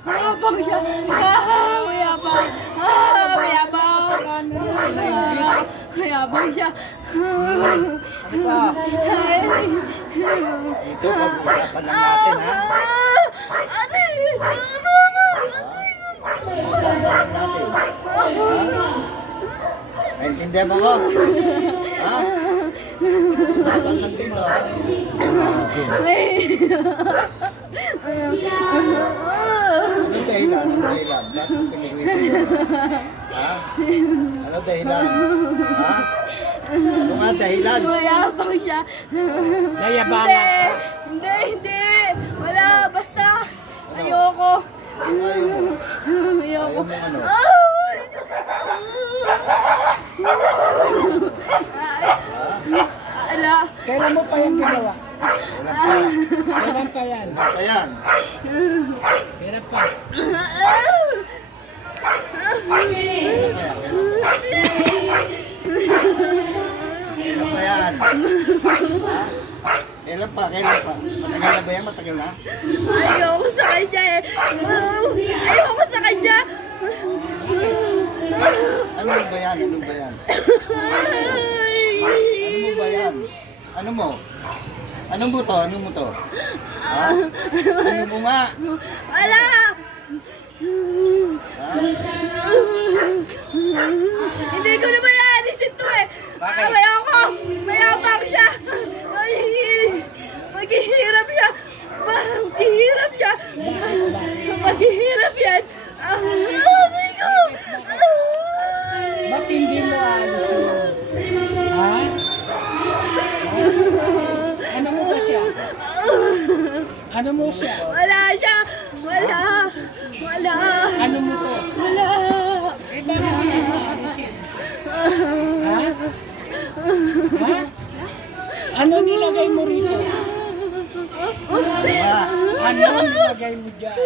Mayabang siya. Mayabang. Mayabang. Mayabang siya. Ito, pag-usapan lang natin, ha? Ate! Pag-usapan lang natin. Ha? Naintindihan mo ko? Ha? Usapan lang dito, ha? Anong dahilan? Anong dahilan? Bakit mo pinag-uwi? Ha? Anong dahilan? Ha? Ano nga dahilan? Mayabang siya. Nayabangan. Hindi. Wala, basta. Ayoko. Ayaw mo. Ayoko. Ayaw mo ano? Ala. Kailan mo pa yung ginawa? Kailan pa? Kailan pa yan? Ayan. Kailan pa? Kailan pa yan? Ha? Kailan pa? Kailan pa? Matagal na ba yan? Matagal na? Ayoko sa kanya eh. Ayoko sa kanya. Ano ba yan? Ano ba yan? Ano mo ba yan? Ano mo? Ano mo to? Ano mo to? Ha? Ano mo nga? Wala. Ha? Hindi ko naman naalisin to eh. Bakit? Ayoko. Mayabang siya. Maghihirap siya. Maghihirap siya. Maghihirap yan. Aray ko. Ba't hindi mo alis yun? Ha? Ano mo ba siya? Ano mo siya? Wala siya. Wala. Wala. Ano mo to? Wala. Eh, bakit hindi mo aalisin? Ha? Ha? Ano nilagay mo rito? Ano nilagay mo dyan?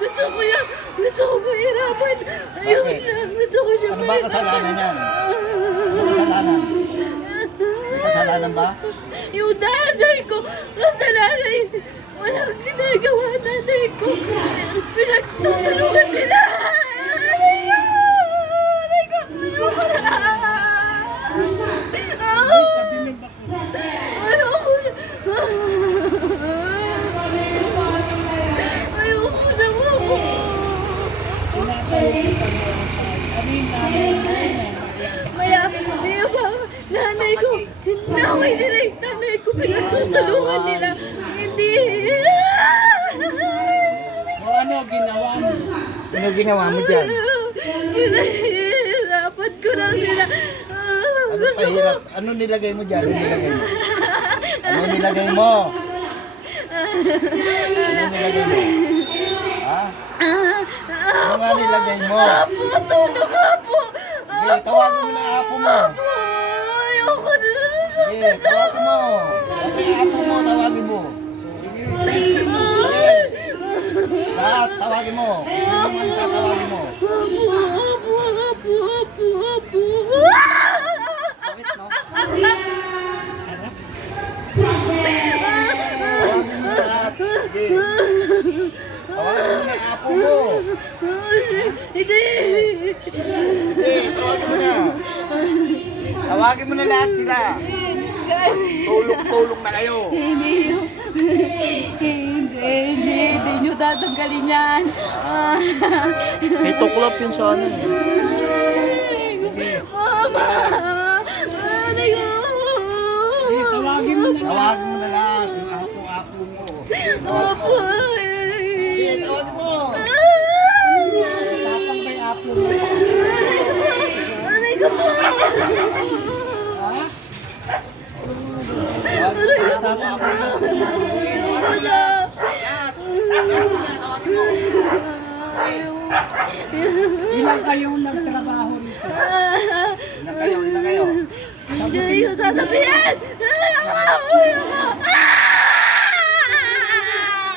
Gusto ko yan. Gusto ko mahirapan. Ayun Bakit? lang. Gusto ko siya Ano ba kasalanan yan? Ano kasalanan? May kasalanan ba? Yung nanay ko. Kasalanan. Walang ginagawa nanay ko. Pinagtutulungan nila. Aray ko. Ayoko na. Ay, sabi mo bakit? Ayoko na. Ayoko na mo. Tinatayo kita mo sa amin, Maya ba? Nanay ko. Hinaway nila yung nanay ko. Pinagtutulungan nila. Hindi. O ano ginawa mo? Ano ginawa mo dyan? Pinahirapan ko lang nila. Ano pahirap? Ano nilagay mo dyan? Ano nilagay mo? Ano nilagay mo? Ano nilagay mo? Ha? Ano nga nilagay mo? Apo, tulong apo. Sige, tawagin mo na ang apo mo. Ayoko na. Sige, tawagin mo. Okay, apo mo, tawagin mo. Lahat, tawagin mo. Sino man tatawagin mo? Apo. Bakit no? Sarap. Tawagin mo lahat. Sige. Tawagin mo na ang apo mo. Hindi. Sige, tawagin mo na. Tawagin mo na lahat sila. Tulong-tulong na kayo. Hindi nyo tatanggalin yan. May tuklap yun sa ano eh. Mama! Aray ko! Tawagin mo na lang. Tawagin mo na lahat. Yung apo-apo mo. Opo! Sige, tawagin mo. Tapang kay Aplo mo. Aray ko po! Wala! Ilan kayong nagtrabaho rito? Ilan kayo? Hindi yung sasabihin! Ayoko!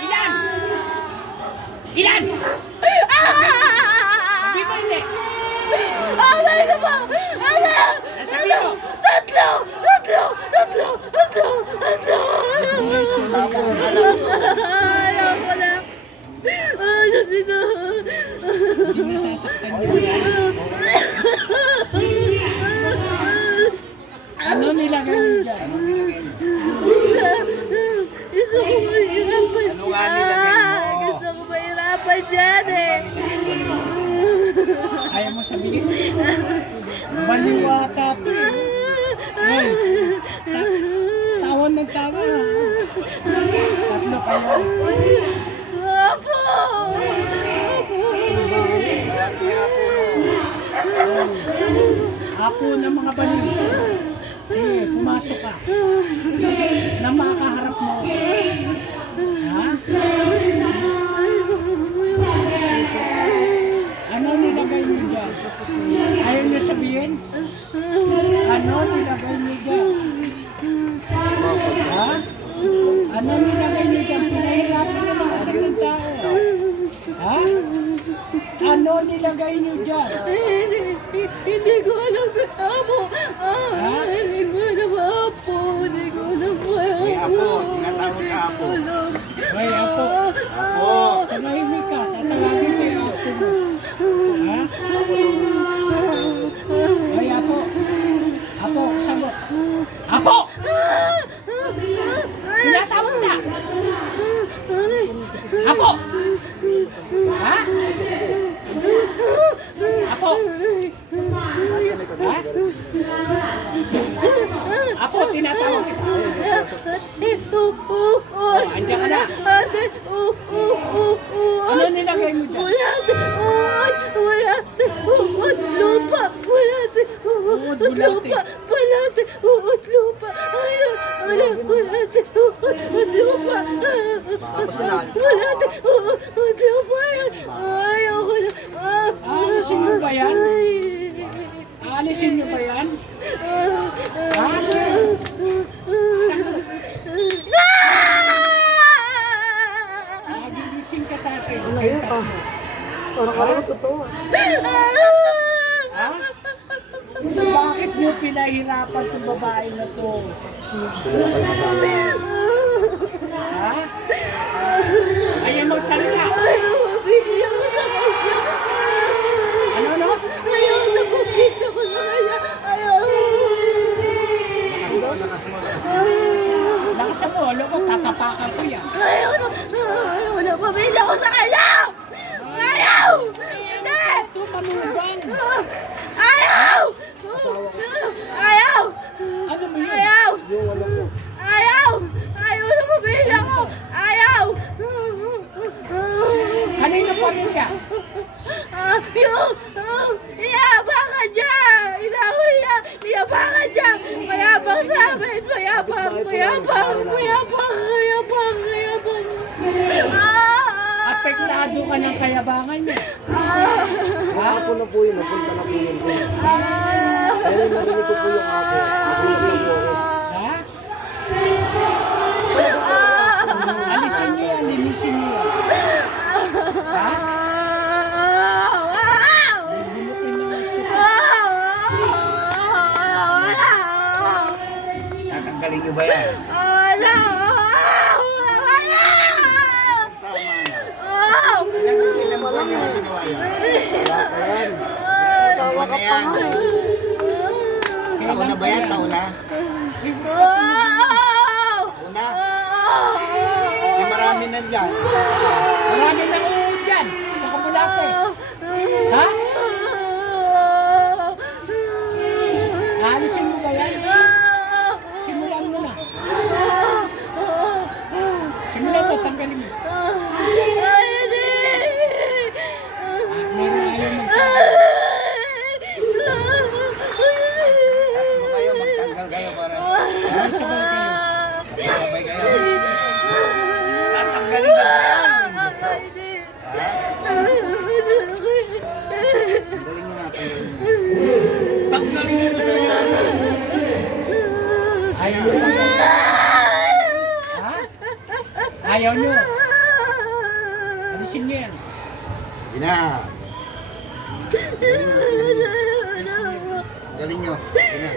Ilan? Ilan? Sabi mo hindi. Aray ko po! Sabi mo. Tatlo! Sabong, alam ko. Hindi nasasaktan niyo yan. Ano nilagay niyo dyan? Anong nilagay mo? Gusto ko mahirapan Ano nga nilagay mo? Gusto ko mahirapan dyan eh. Ayaw mo sabihin? Baliwata to eh. Ay, tawan ng tawa. Tatlo kayo. Apo! Apo ng mga baliw. Eh, pumasok ka. Na makakaharap mo. Ha? Ano nilagay niyo dyan? Ayaw niyo sabihin? Ano nilagay niyo dyan? Ha? Ano nilagay niyo dyan? Pinahirapan naman kasi ng tao. Ha? Ano nilagay niyo dyan? Hindi ko alam kung Apo. Hindi ko alam Apo. Hindi ko alam May apo, tinatawag ka apo. Ay, Apo. Apo! Tumahimik ka. Tatawagin ko yung Apo mo. Ha? Ay, Apo. Apo, sagot. Apo! Tinatawag na. Apo! Ha? Apo! Ha? Apo, tinatawag kita. Andiyan ka na. Ano nilagay mo dyan? Lupa! Aalisin niyo ba yan? Aalisin niyo ba yan? Ha? Nagigising ka sa akin. Ngayon pa. Ha? Bakit niyo pinahirapan itong babae na to? Ha? Ayaw magsalita. Ano? Ayaw na bumigyan ko sa kanya. Ayaw. Lakasan mo, alam ko, tatapakan ko yan. Ayaw na bumigyan ko sa kanya. Ayaw. Hindi. Ito, manugang. Ayaw. Ayaw. Ano mo yun? Ayaw. Ayaw. Ayaw na bumigyan ko. Ayaw. Kanino pamilya? Iyabangan niya! Inaway niya! Iyabangan niya! Mayabang sa amin! Mayabang! Apektado ka ng kayabangan niya. Ako na po yun, napunta na po yun. Kaya narinig ko po yung ako. Ako na po ako. Ha? Alisin niyo yan, linisin niyo yan. Ha? Binukin niyo yung gusto. Tatanggalin niyo ba yan? Ilang buwan niyo ginawa yan? Taon na yan. Taon na ba yan? Taon na? Taon na? May marami na dyan. Marami nang uod dyan. Sa Kabulate. Ha? Alisin mo ba yan? Simulan mo na. Simulan mo, tanggalin mo. Meron ayaw ng Takbo kayo, magtanggal kayo para sabay kayo. sabay kayo. Tatanggalin na ba yan? Tanggalin niyo na, tanggalin niyo. Tanggalin niyo na sa yan. Ayaw nyo tanggalin. Ha? Ayaw nyo. Alisin nyo yan. Ina. Galing nyo. Ina.